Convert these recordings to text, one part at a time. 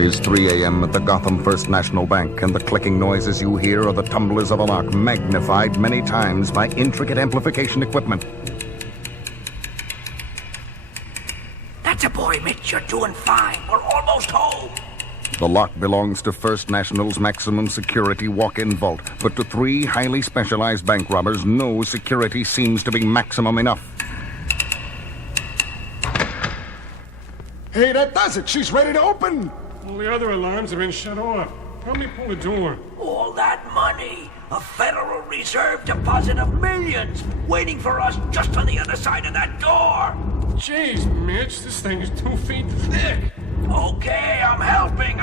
It is 3 a.m. at the Gotham First National Bank, and the clicking noises you hear are the tumblers of a lock magnified many times by intricate amplification equipment. That's a boy, Mitch. You're doing fine. We're almost home. The lock belongs to First National's maximum security walk-in vault, but to 3 highly specialized bank robbers, no security seems to be maximum enough. Hey, that does it. She's ready to open. All the other alarms have been shut off. Help me pull the door. All that money. A Federal Reserve deposit of millions waiting for us just on the other side of that door. Jeez, Mitch, this thing is 2 feet thick. Okay, I'm helping.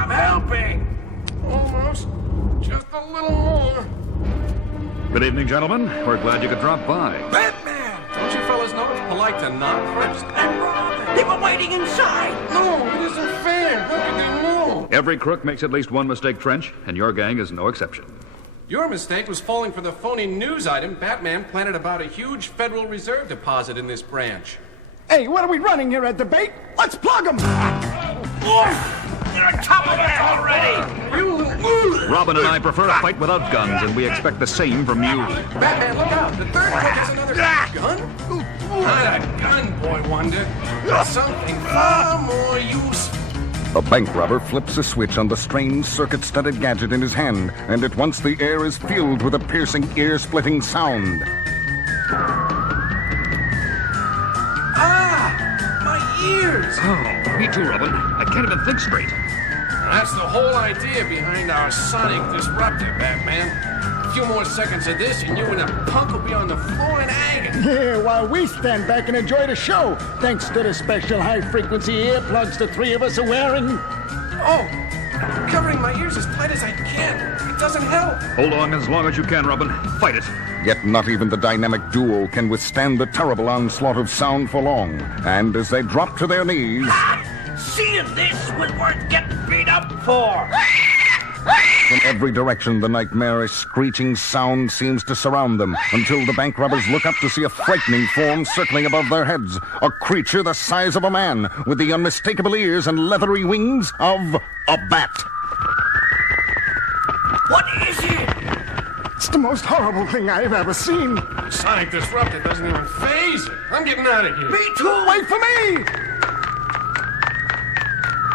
Almost. Just a little more. Good evening, gentlemen. We're glad you could drop by. Batman! Don't you fellas know it's polite to knock first? And Rob, they were waiting inside. No, it isn't fair. How could they know? Every crook makes at least one mistake, Trench, and your gang is no exception. Your mistake was falling for the phony news item Batman planted about a huge Federal Reserve deposit in this branch. Hey, what are we running here at the bank? Let's plug them. They're on top of us already. Robin and I prefer a fight without guns, and we expect the same from you. Batman, look out! The third crook has another gun? Not a gun, boy wonder. Something far more useful. A bank robber flips a switch on the strange circuit-studded gadget in his hand, and at once the air is filled with a piercing, ear-splitting sound. My ears! Oh, me too, Robin. I can't even think straight. That's the whole idea behind our sonic disruptor, Batman. A few more seconds of this and you and a punk will be on the floor in agony. Yeah, while we stand back and enjoy the show, thanks to the special high-frequency earplugs the 3 of us are wearing. Oh, covering my ears as tight as I can. It doesn't help. Hold on as long as you can, Robin. Fight it. Yet not even the dynamic duo can withstand the terrible onslaught of sound for long. And as they drop to their knees... Seeing this was worth getting beat up for. From every direction, the nightmarish screeching sound seems to surround them, until the bank robbers look up to see a frightening form circling above their heads. A creature the size of a man, with the unmistakable ears and leathery wings of a bat. What is it? It's the most horrible thing I've ever seen. Sonic disruptor doesn't even phase it. I'm getting out of here. Me too. Wait for me!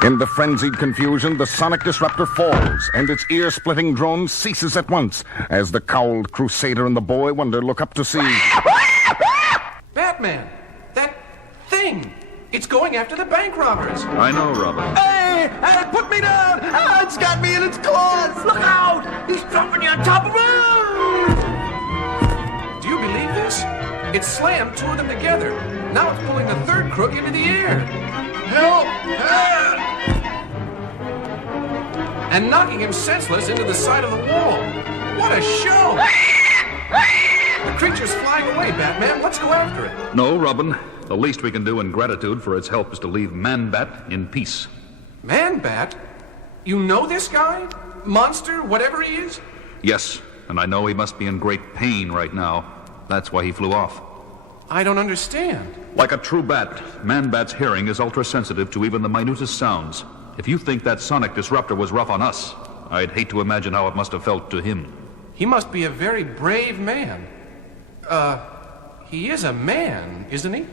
In the frenzied confusion, the sonic disruptor falls, and its ear-splitting drone ceases at once, as the cowled crusader and the boy wonder look up to see... Batman! That thing! It's going after the bank robbers! I know, Robin. Hey! Put me down! It's got me in its claws! Look out! He's dropping you on top of us! Do you believe this? It slammed 2 of them together. Now it's pulling the third crook into the air. Help! Help! And knocking him senseless into the side of the wall. What a show! The creature's flying away, Batman. Let's go after it. No, Robin. The least we can do in gratitude for its help is to leave Man-Bat in peace. Man-Bat? You know this guy? Monster, whatever he is? Yes, and I know he must be in great pain right now. That's why he flew off. I don't understand. Like a true bat, Man-Bat's hearing is ultra-sensitive to even the minutest sounds. If you think that sonic disruptor was rough on us, I'd hate to imagine how it must have felt to him. He must be a very brave man. He is a man, isn't he?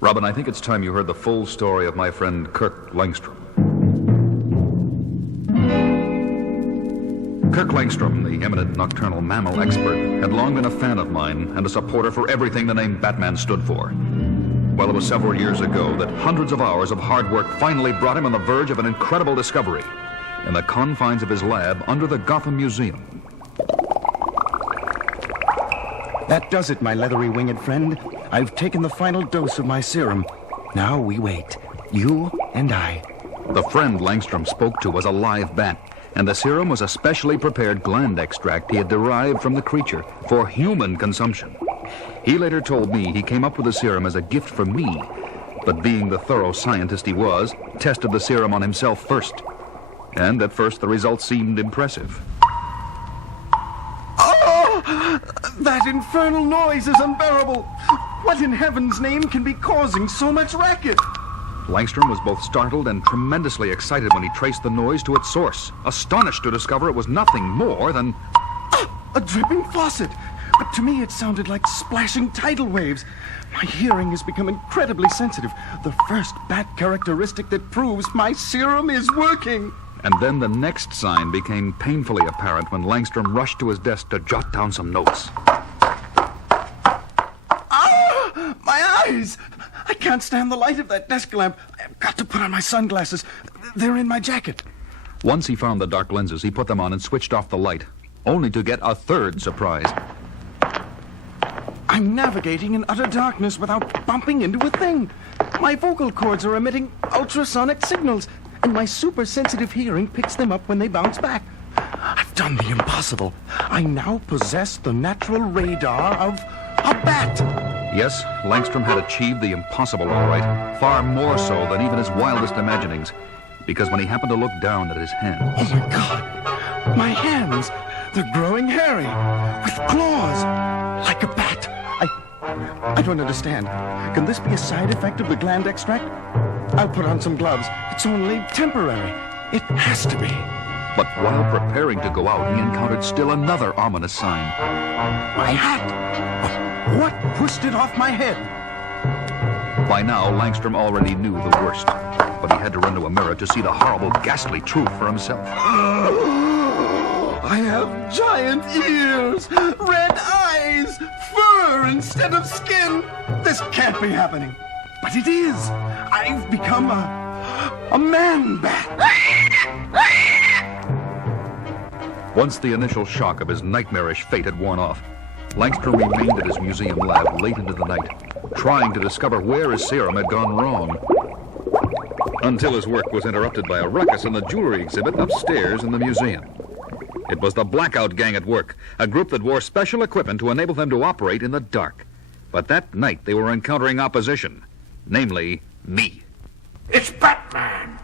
Robin, I think it's time you heard the full story of my friend Kirk Langstrom. Kirk Langstrom, the eminent nocturnal mammal expert, had long been a fan of mine and a supporter for everything the name Batman stood for. Well, it was several years ago that hundreds of hours of hard work finally brought him on the verge of an incredible discovery in the confines of his lab under the Gotham Museum. That does it, my leathery winged friend. I've taken the final dose of my serum. Now we wait. You and I. The friend Langstrom spoke to was a live bat, and the serum was a specially prepared gland extract he had derived from the creature for human consumption. He later told me he came up with the serum as a gift for me, but being the thorough scientist he was, tested the serum on himself first. And at first the results seemed impressive. Oh! That infernal noise is unbearable. What in heaven's name can be causing so much racket? Langstrom was both startled and tremendously excited when he traced the noise to its source, astonished to discover it was nothing more than... A dripping faucet! But to me it sounded like splashing tidal waves. My hearing has become incredibly sensitive. The first bat characteristic that proves my serum is working. And then the next sign became painfully apparent when Langstrom rushed to his desk to jot down some notes. Ah! My eyes! I can't stand the light of that desk lamp. I've got to put on my sunglasses. They're in my jacket. Once he found the dark lenses, he put them on and switched off the light, only to get a third surprise. I'm navigating in utter darkness without bumping into a thing. My vocal cords are emitting ultrasonic signals, and my super-sensitive hearing picks them up when they bounce back. I've done the impossible. I now possess the natural radar of a bat. Yes, Langstrom had achieved the impossible, all right, far more so than even his wildest imaginings, because when he happened to look down at his hands... Oh, my God. My hands, they're growing hairy, with claws, like a bat. I don't understand. Can this be a side effect of the gland extract? I'll put on some gloves. It's only temporary. It has to be. But while preparing to go out, he encountered still another ominous sign. My hat! What pushed it off my head? By now, Langstrom already knew the worst, but he had to run to a mirror to see the horrible, ghastly truth for himself. I have giant ears, red eyes, fur instead of skin. This can't be happening. But it is. I've become a man bat. Once the initial shock of his nightmarish fate had worn off, Langstrom remained at his museum lab late into the night, trying to discover where his serum had gone wrong. Until his work was interrupted by a ruckus in the jewelry exhibit upstairs in the museum. It was the Blackout Gang at work, a group that wore special equipment to enable them to operate in the dark. But that night they were encountering opposition, namely me. It's Batman!